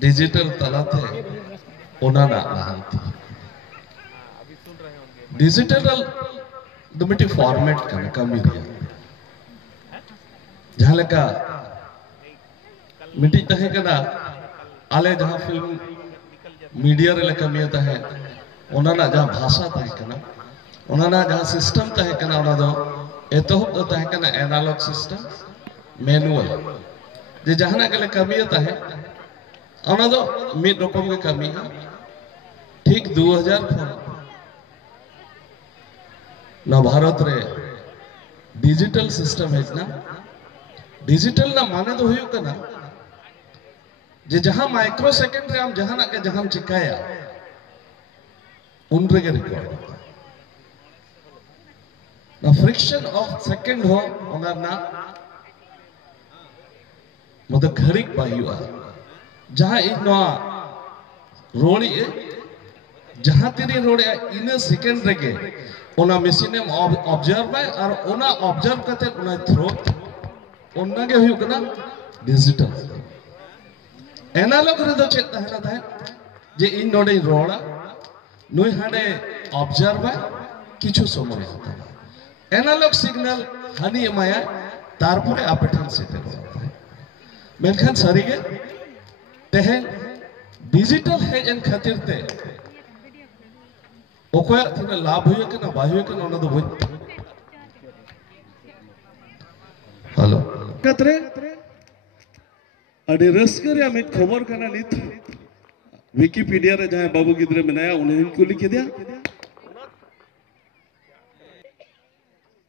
Digital तलाते ओना ना लहांती digital दो मिट्टी फॉर्मेट करना कमी रिया जहाँ लगा मिट्टी तहे कना आले जहाँ फिल्म मीडिया रे लगा मिया तहे ओना ना जहाँ भाषा तहे कना ओना ना जहाँ सिस्टम तहे कना ओना दो एतोहब दो तहे कना एनालॉग सिस्टम मैनुअल जे जहाँ ना कले कमिया तहे ओना दो मिड रकम के कमिया ठीक 2000 ना भारत रे डिजिटल सिस्टम है ना डिजिटल ना माने तो हुई कना जे जहाँ माइक्रो सेकंड रे हम जहाँ ना के जहाँ चिकाया उन रे के रिकॉर्ड ना फ्रिक्शन ऑफ सेकंड हो ओना ना मतलब घड़ीक बायुआ जहाँ एक ना रोड़ी जहाँ तेरी रोड़े इन सेकंड रे के ओना मशीन में ऑब्जर्व है और ओना ऑब्जर्व करते ओना थ्रो ओना के हुई कना डिजिटल एनालॉग रे दो चेत है ना जे इन नोडे रोड़ा नुई हाने ऑब्जर्व है किछु समय होता है एनालॉग सिग्नल हनी माया तारपुरे आपेठन से ते होता है मेनखान सारी के तेहे डिजिटल है इन खातिर ते ओकोया तिना लाभ हुई के ना बाय हुई के ना ओना दो होई हेलो कतरे अरे रस्कर या में खबर करना नित विकिपीडिया रे जहां बाबू गिद्रे बनाया उन्हें को लिख दिया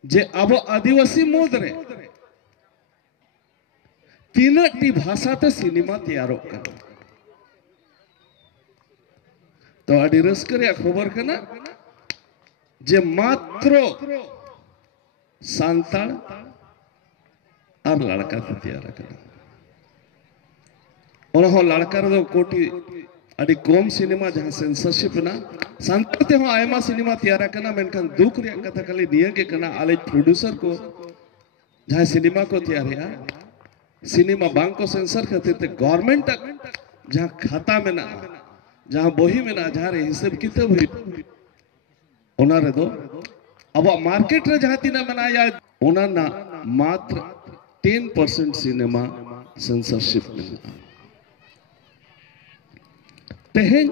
जे अब आदिवासी मोद रे तीनटी भाषा ते सिनेमा तैयारो कर तो अड़ी रस्कर या खबर करना जे मात्र सांताल और लड़का को तैयार करना और हो लड़का रो कोटी अड़ी कम सिनेमा जहां सेंसरशिप ना सांताल ते हो आयमा सिनेमा तैयार करना मेनखान दुख रे कथा खाली निया के करना आले प्रोड्यूसर को जहां सिनेमा को तैयार है सिनेमा बांग को सेंसर करते थे गवर्नमेंट जहां खाता में ना जहां बही में ना जहां रे हिसाब किताब हुई ओना रे दो अब मार्केट रे जहां तीना बनाया ओना ना मात्र 10% सिनेमा सेंसरशिप में तेहेन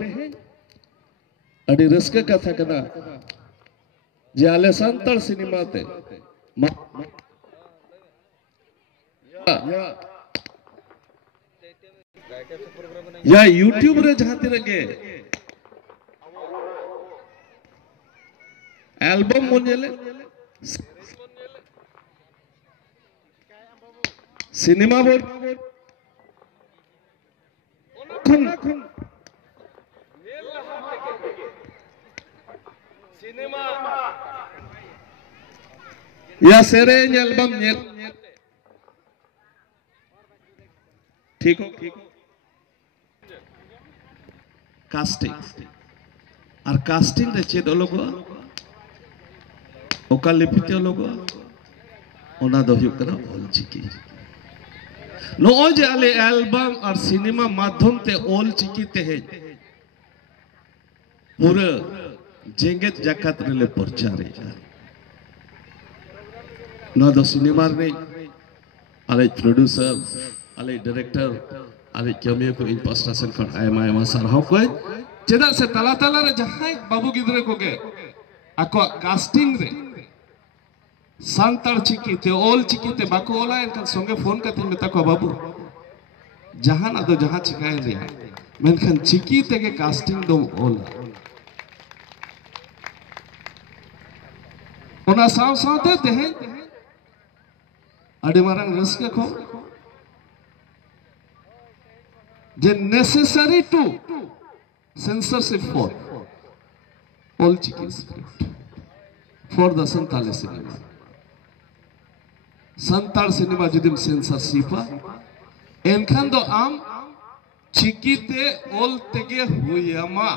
अड़ी रस्के कथा कना जे आले संतल सिनेमा ते या यूट्यूब रे जहां तेरे के एल्बम मुनेले सिनेमा बोल सिनेमा या सेरेन एल्बम ठीक हो कास्टिंग और कास्टिंग रे चेद लोग ओका लिपिते लोग ओना दो हुई कना ओल चिकी नो जे आले एल्बम और सिनेमा माध्यम ते ओल चिकी ते है पूरा जेंगेत जाकत रे प्रचार है नो दो सिनेमा रे आले प्रोड्यूसर आले डायरेक्टर आले कमियो को इन पास्टासन खन आयमा आयमा सरहाव को चेदा से तला तला रे जहां बाबू गिद्रे को के आको कास्टिंग रे सांताल चिकी ते ओल चिकी ते बाको ओला एनकन संगे फोन करते मेता को बाबू जहां ना तो जहां चिकाय रे मेनखन चिकी ते के कास्टिंग दो ओला ओना साव सावते ते हैं अडे मारंग रस्के को जे necessary to censorship for all chicken script for the Santal cinema. Santal cinema judim censorship enkhan do am chikite all tege huyama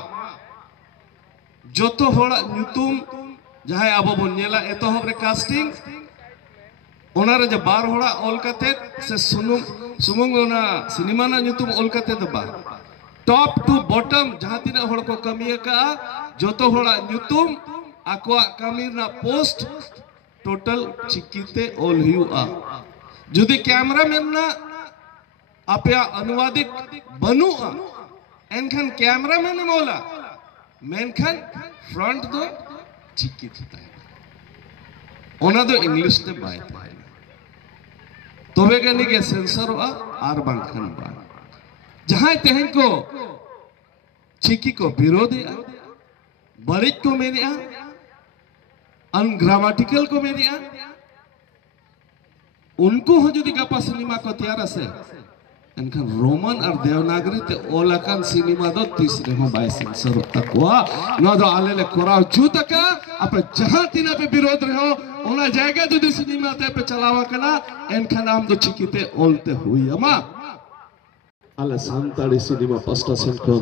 joto hora nyutum jahay abo bon nela etohob re casting ona re je bar hora all kate se sunung sumung ona cinema na nyutum all kate do bar top to bottom जहां तीना होड़ को कमिया का जोतो होड़ा न्यूतुम आकवा कमी ना post total चिकिते all हुआ जुदी cameraman ना आपया अनुवादिक बनुआ एनखान cameraman मोला मेनखान फ्रंट दो चिकित ओना दो इंग्लिश ते बाय तोबे गनी के सेंसर हुआ आर बांखान बा जहां तेहन को चिकी को विरोधी बड़िज को मेरे अनग्रामेटिकल को मेरे उनको हो जुदी गपा सिनेमा को तैयार से एनखान रोमन और देवनागरी ते ओलाकान सिनेमा दो तीसरे हो बाय सेंसर तकवा न दो आले ले कोराव जूतका अपने जहां तीना पे विरोध रहो ओना जायगा जुदी सिनेमा ते पे चलावा कना एनखान आम दो चिकीते ओलते हुई अमा आले सांताड़ी सिनेमा पास्टा सेंखन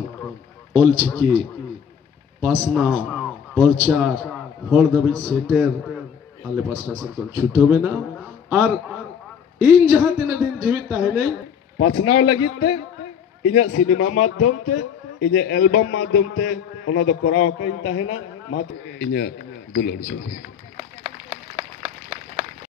ओल चिकी पासना प्रचार होड़ दबी सेटर आले पास्टा सेंखन छुटो बेना और इन जहां तीना दिन जीवित ताहे नहीं पासनाव लगिते इन्हें सिनेमा माध्यम ते इन्हें एल्बम माध्यम ते ओना दो कोराव कइन ताहे ना मात इन्हें दुलड़ जो